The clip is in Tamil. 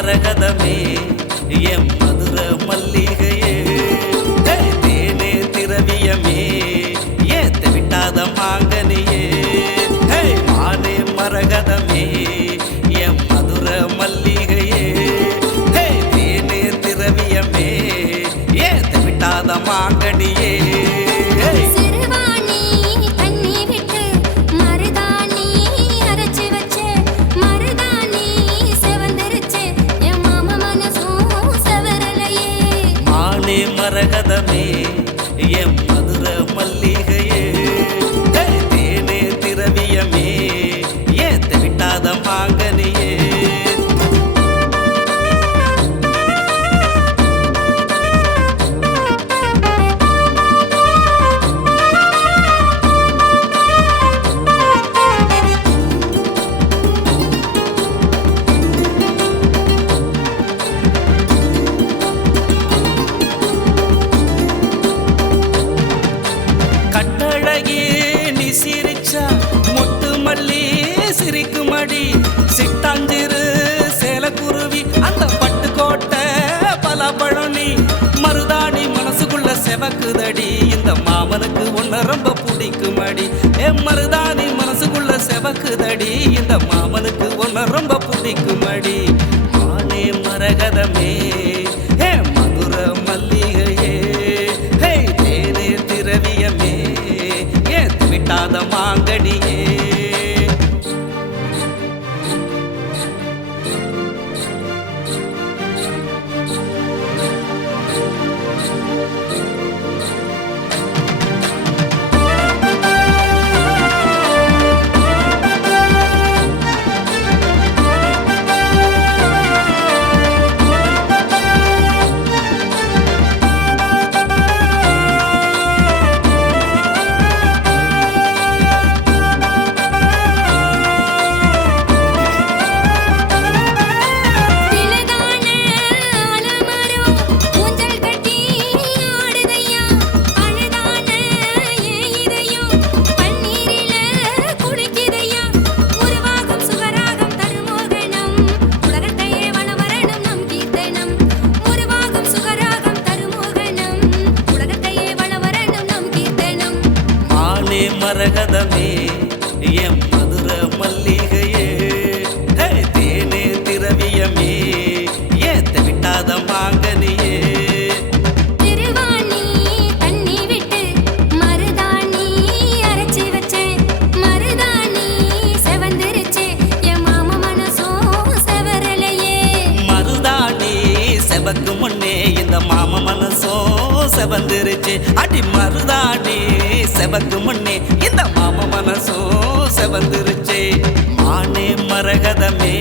மரகதமே எம் மதுர மல்லிகையே. தேனே திரவியமே ஏத்த விட்டாத மாங்க மரகதமே சிரிக்கும் அடி சேலக்குருவி அந்த பட்டுக்கோட்டை பல பழனி. மருதாணி மனசுக்குள்ள செவக்குதடி. இந்த மாமனுக்கு ஒன்ன ரொம்ப பிடிக்கும் அடி ஏ மருதாணி மனசுக்குள்ள செவக்குதடி. இந்த மாமனுக்கு ஒன்ன ரொம்ப பிடிக்கும் அடி மரகதமே ஏ மதுர மல்லிகையே ஹே தேனே திரவியமே ஏ விட்டாத மாங்கனியே. மரகதமே எம் மதுர மல்லிகையே. தேனே திரவியமே ஏத்த விட்டாத மாங்கனியே. திருவாணி இந்த மாம மனசோ செவந்துருச்சு. அடி மருதாடி செவக்கு முன்னே இந்த மாம மனசோ செவந்துருச்சு. மானே மரகதமே